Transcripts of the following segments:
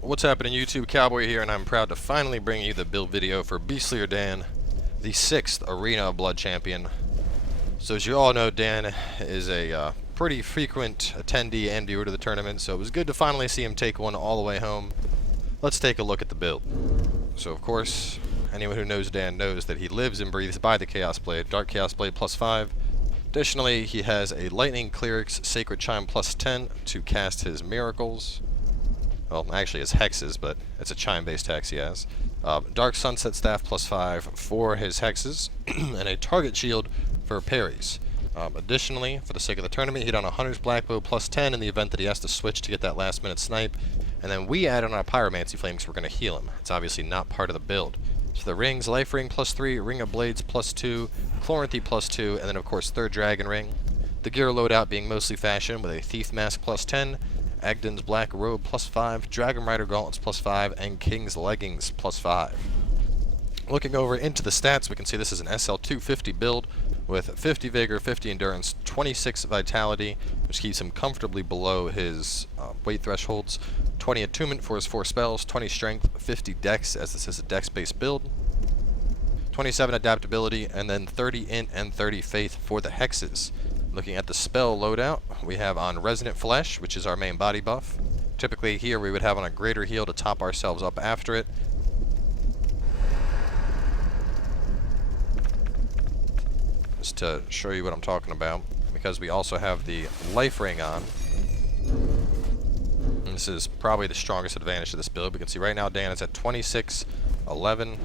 What's happening, YouTube? Cowboy here, and I'm proud to finally bring you the build video for BeastlierDan, the 6th Arena of Blood champion. So as you all know, Dan is a pretty frequent attendee and viewer to the tournament, so it was good to finally see him take one all the way home. Let's take a look at the build. So of course, anyone who knows Dan knows that he lives and breathes by the Chaos Blade, Dark Chaos Blade +5. Additionally, he has a Lightning Clerics Sacred Chime +10 to cast his miracles. Well, actually it's hexes, but it's a chime-based hex he has. Dark Sunset Staff +5 for his hexes, and a target shield for parries. Additionally, for the sake of the tournament, he did on a Hunter's Blackbow +10 in the event that he has to switch to get that last-minute snipe. And then we added on a Pyromancy Flame because we're going to heal him. It's obviously not part of the build. So the rings, Life Ring +3, Ring of Blades +2, Chloranthy +2, and then of course third Dragon Ring. The gear loadout being mostly fashion with a Thief Mask +10, Agden's Black Robe +5, Dragon Rider Gauntlets +5, and King's Leggings +5. Looking over into the stats, we can see this is an SL250 build with 50 Vigor, 50 Endurance, 26 Vitality, which keeps him comfortably below his weight thresholds, 20 Attunement for his 4 spells, 20 Strength, 50 Dex, as this is a Dex-based build, 27 Adaptability, and then 30 Int and 30 Faith for the hexes. Looking at the spell loadout, we have on Resonant Flesh, which is our main body buff. Typically here we would have on a Greater Heal to top ourselves up after it. Just to show you what I'm talking about, because we also have the Life Ring on. And this is probably the strongest advantage of this build. We can see right now Dan is at 26-11.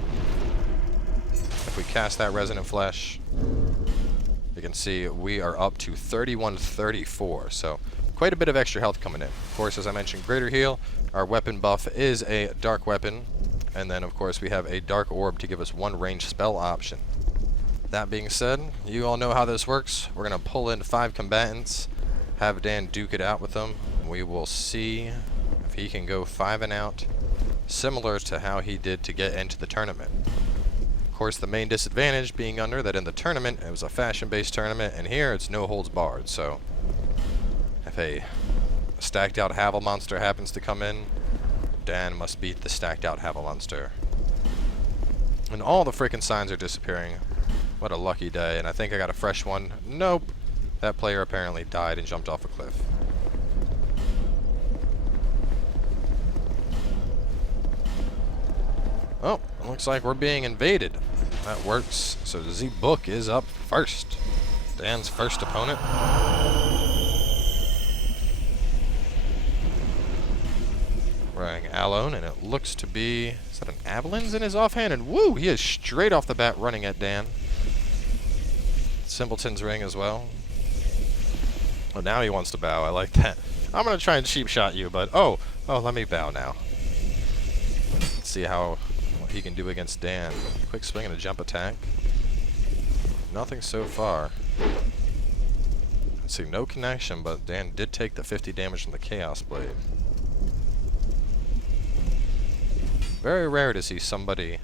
If we cast that Resonant Flesh, you can see we are up to 31-34, so quite a bit of extra health coming in. Of course, as I mentioned, Greater Heal, our weapon buff is a Dark Weapon, and then of course we have a Dark Orb to give us 1 ranged spell option. That being said, you all know how this works. We're going to pull in 5 combatants, have Dan duke it out with them. We will see if he can go 5 and out, similar to how he did to get into the tournament. Of course, the main disadvantage being under that in the tournament, it was a fashion-based tournament, and here it's no holds barred. So if a stacked out Havel monster happens to come in, Dan must beat the stacked out Havel monster. And all the freaking signs are disappearing. What a lucky day, and I think I got a fresh one. Nope. That player apparently died and jumped off a cliff. Oh, it looks like we're being invaded. That works. So Z-Book is up first. Dan's first opponent. Wearing Alone, and it looks to be... is that an Avalan's in his offhand? And woo! He is straight off the bat running at Dan. Simpleton's Ring as well. Oh, now he wants to bow. I like that. I'm going to try and cheap shot you, but... Oh, let me bow now. Let's see what he can do against Dan. Quick swing and a jump attack. Nothing so far. Let's see, no connection, but Dan did take the 50 damage from the Chaos Blade. Very rare to see somebody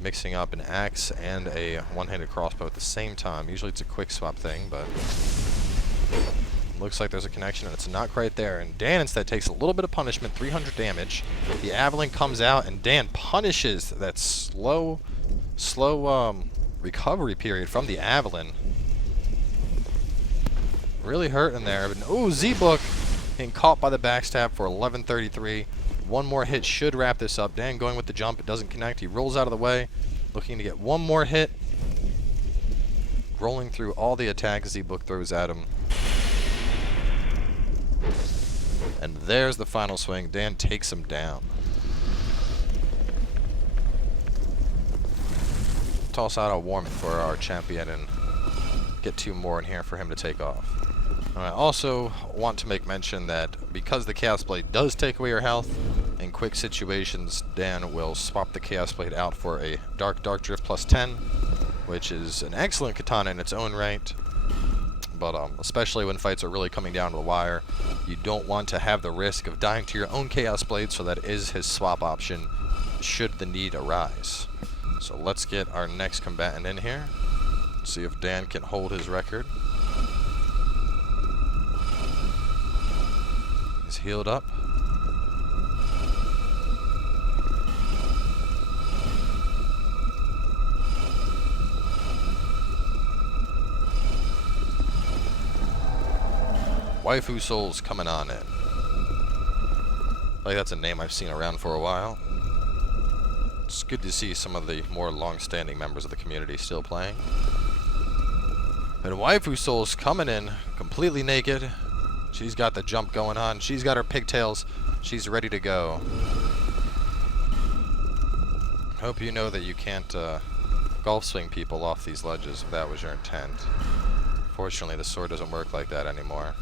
mixing up an axe and a one-handed crossbow at the same time. Usually it's a quick swap thing, but looks like there's a connection and it's not quite there. And Dan instead takes a little bit of punishment, 300 damage. The Avalon comes out and Dan punishes that slow recovery period from the Avalon. Really hurting there. But, ooh, Z-Book getting caught by the backstab for 1133. One more hit should wrap this up. Dan going with the jump. It doesn't connect. He rolls out of the way, looking to get one more hit. Rolling through all the attacks Z-Book throws at him. And there's the final swing. Dan takes him down. Toss out a warming for our champion and get 2 more in here for him to take off. I also want to make mention that because the Chaos Blade does take away your health, in quick situations, Dan will swap the Chaos Blade out for a Dark Drift +10, which is an excellent katana in its own right. But especially when fights are really coming down to the wire, you don't want to have the risk of dying to your own Chaos Blade, so that is his swap option should the need arise. So let's get our next combatant in here. See if Dan can hold his record. He's healed up. Waifu Souls coming on in. Like, that's a name I've seen around for a while. It's good to see some of the more long-standing members of the community still playing. And Waifu Souls coming in completely naked. She's got the jump going on. She's got her pigtails. She's ready to go. Hope you know that you can't golf swing people off these ledges if that was your intent. Fortunately, the sword doesn't work like that anymore.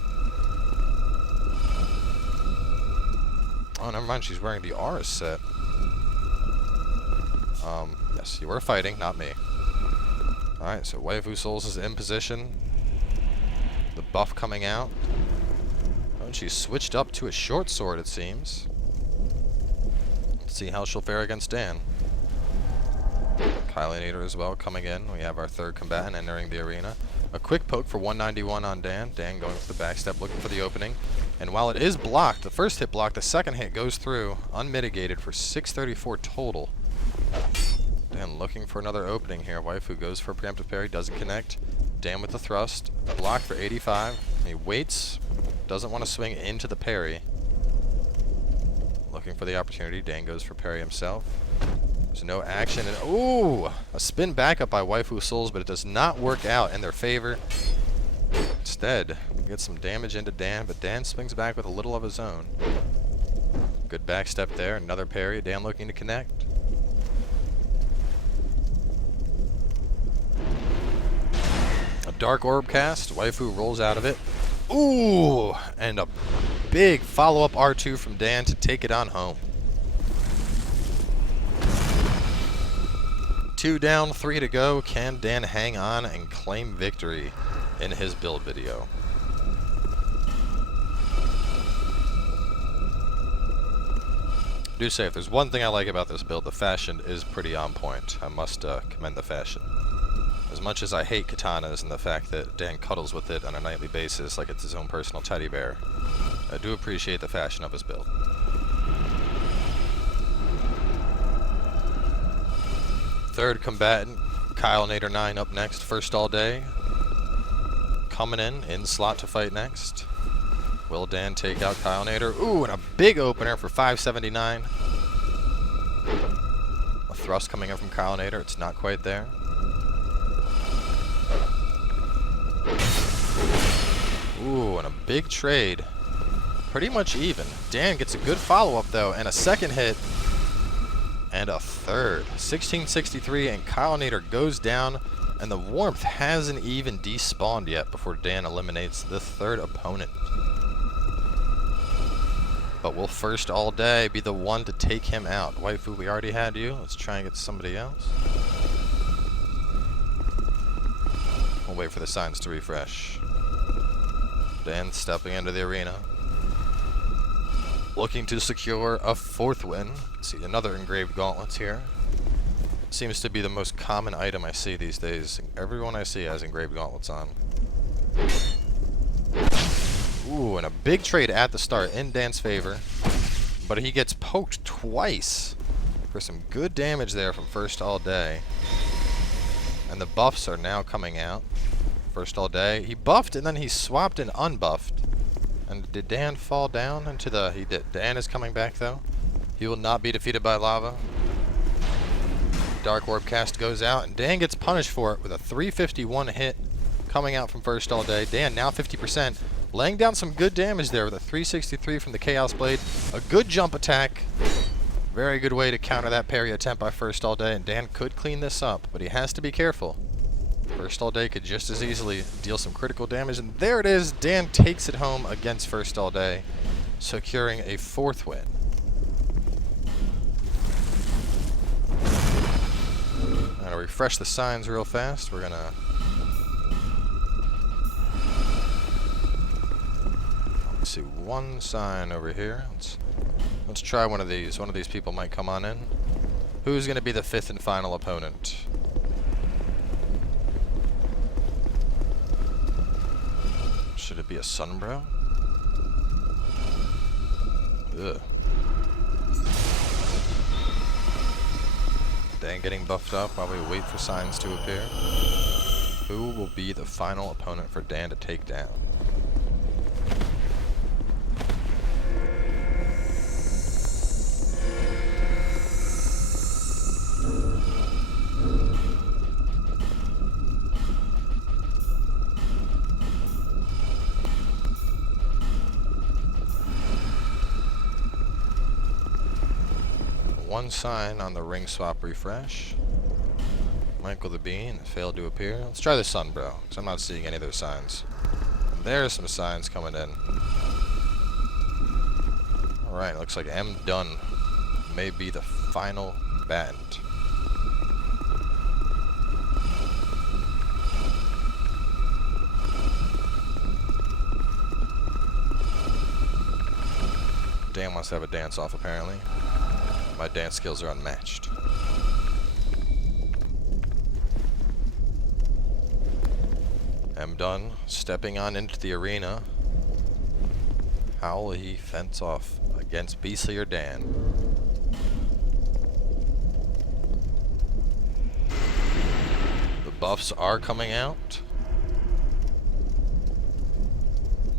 Oh, never mind. She's wearing the aura set. Yes, you were fighting, not me. Alright, so Waifu Souls is in position. The buff coming out. Oh, and she's switched up to a short sword, it seems. Let's see how she'll fare against Dan. Kylenator as well coming in. We have our third combatant entering the arena. A quick poke for 191 on Dan. Dan going for the backstep, looking for the opening. And while it is blocked, the first hit blocked, the second hit goes through, unmitigated for 634 total. Dan looking for another opening here. Waifu goes for a preemptive parry, doesn't connect. Dan with the thrust, block for 85. He waits, doesn't want to swing into the parry. Looking for the opportunity. Dan goes for parry himself. There's no action, and ooh, a spin backup by Waifu Souls, but it does not work out in their favor. Instead, we get some damage into Dan, but Dan swings back with a little of his own. Good backstep there, another parry. Dan looking to connect. A dark orb cast. Waifu rolls out of it. Ooh, and a big follow-up R2 from Dan to take it on home. 2 down, 3 to go. Can Dan hang on and claim victory in his build video? I do say, if there's one thing I like about this build, the fashion is pretty on point. I must commend the fashion. As much as I hate katanas and the fact that Dan cuddles with it on a nightly basis like it's his own personal teddy bear, I do appreciate the fashion of his build. Third combatant, Kylenator 9 up next, first all day. Coming in slot to fight next. Will Dan take out Kylenator? Ooh, and a big opener for 579. A thrust coming in from Kylenator, it's not quite there. Ooh, and a big trade. Pretty much even. Dan gets a good follow-up though, and a second hit. And a third. 1663, and Kylenator goes down, and the warmth hasn't even despawned yet before Dan eliminates the third opponent. But will first all day be the one to take him out? Waifu, we already had you. Let's try and get somebody else. We'll wait for the signs to refresh. Dan stepping into the arena. Looking to secure a fourth win. See another engraved gauntlets here. Seems to be the most common item I see these days. Everyone I see has engraved gauntlets on. Ooh, and a big trade at the start in Dan's favor. But he gets poked twice for some good damage there from first all day. And the buffs are now coming out. First all day. He buffed and then he swapped and unbuffed. And did Dan fall down into the... He did. Dan is coming back though. He will not be defeated by lava. Dark Orb cast goes out, and Dan gets punished for it with a 351 hit coming out from first all day. Dan now 50%, laying down some good damage there with a 363 from the Chaos Blade. A good jump attack. Very good way to counter that parry attempt by first all day, and Dan could clean this up, but he has to be careful. First all day could just as easily deal some critical damage, and there it is. Dan takes it home against first all day, securing a fourth win. I'm gonna refresh the signs real fast. We're gonna see one sign over here. Let's try one of these. One of these people might come on in. Who's gonna be the fifth and final opponent? Should it be a Sunbro? Ugh. Dan getting buffed up while we wait for signs to appear. Who will be the final opponent for Dan to take down? one sign on the ring swap refresh. Michael the Bean failed to appear. Let's try the sun, bro, because I'm not seeing any of those signs. There's some signs coming in. Alright, looks like M. Dunn may be the final combatant. Dan wants to have a dance-off, apparently. My dance skills are unmatched. M. Dunn stepping on into the arena. How will he fence off against Beastlier Dan? The buffs are coming out.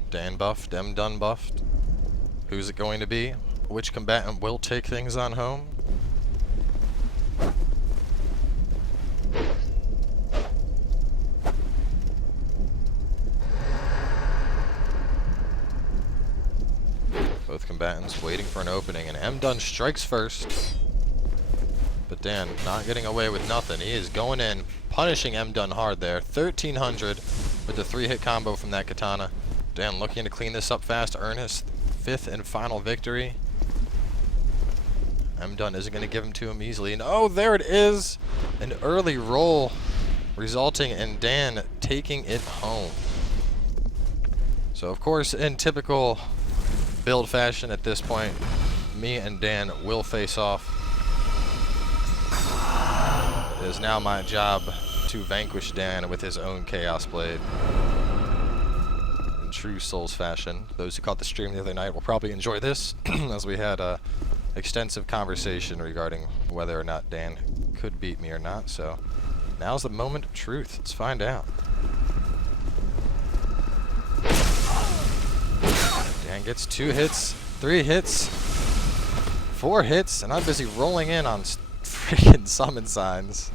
Dan buffed, M. Dunn buffed. Who's it going to be? Which combatant will take things on home? Both combatants waiting for an opening, and M. Dunn strikes first. But Dan not getting away with nothing. He is going in, punishing M. Dunn hard there. 1300 with the 3-hit combo from that katana. Dan looking to clean this up fast, earn his 5th and final victory. M. Dunn isn't going to give him to him easily. And oh, there it is! An early roll, resulting in Dan taking it home. So, of course, in typical build fashion at this point, me and Dan will face off. It is now my job to vanquish Dan with his own Chaos Blade. True Souls fashion. Those who caught the stream the other night will probably enjoy this, as we had a extensive conversation regarding whether or not Dan could beat me or not. So now's the moment of truth. Let's find out. Dan gets 2 hits, 3 hits, 4 hits, and I'm busy rolling in on freaking summon signs.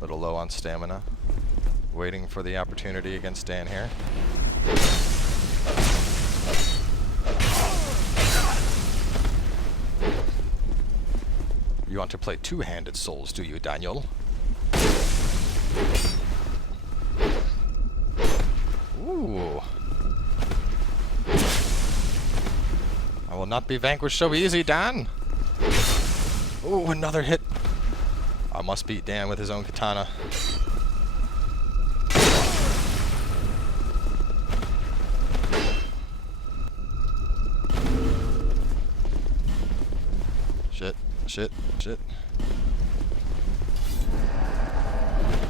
Little low on stamina. Waiting for the opportunity against Dan here. You want to play two-handed Souls, do you, Daniel? Ooh. I will not be vanquished so easy, Dan. Ooh, another hit. I must beat Dan with his own katana. Shit, shit, shit.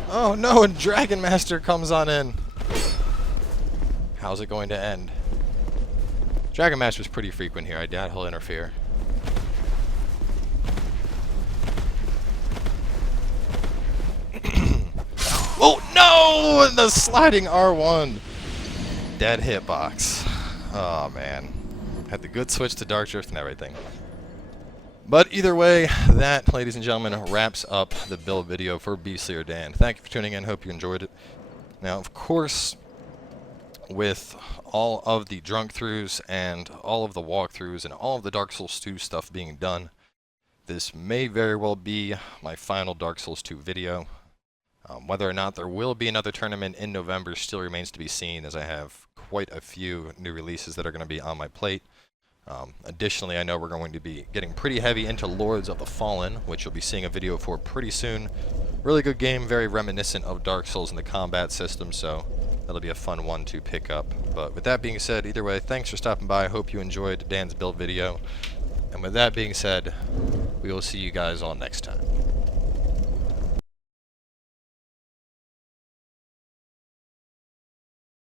Oh no, and Dragon Master comes on in. How's it going to end? Dragon Master's pretty frequent here. I doubt he'll interfere. Oh no! The sliding R1! Dead hitbox. Oh man. Had the good switch to Dark Drift and everything. But either way, that, ladies and gentlemen, wraps up the build video for Beastlier Dan. Thank you for tuning in. Hope you enjoyed it. Now, of course, with all of the drunk-throughs and all of the walkthroughs and all of the Dark Souls 2 stuff being done, this may very well be my final Dark Souls 2 video. Whether or not there will be another tournament in November still remains to be seen, as I have quite a few new releases that are going to be on my plate. Additionally, I know we're going to be getting pretty heavy into Lords of the Fallen, which you'll be seeing a video for pretty soon. Really good game, very reminiscent of Dark Souls in the combat system, so that'll be a fun one to pick up. But with that being said, either way, thanks for stopping by. I hope you enjoyed Dan's build video. And with that being said, we will see you guys all next time.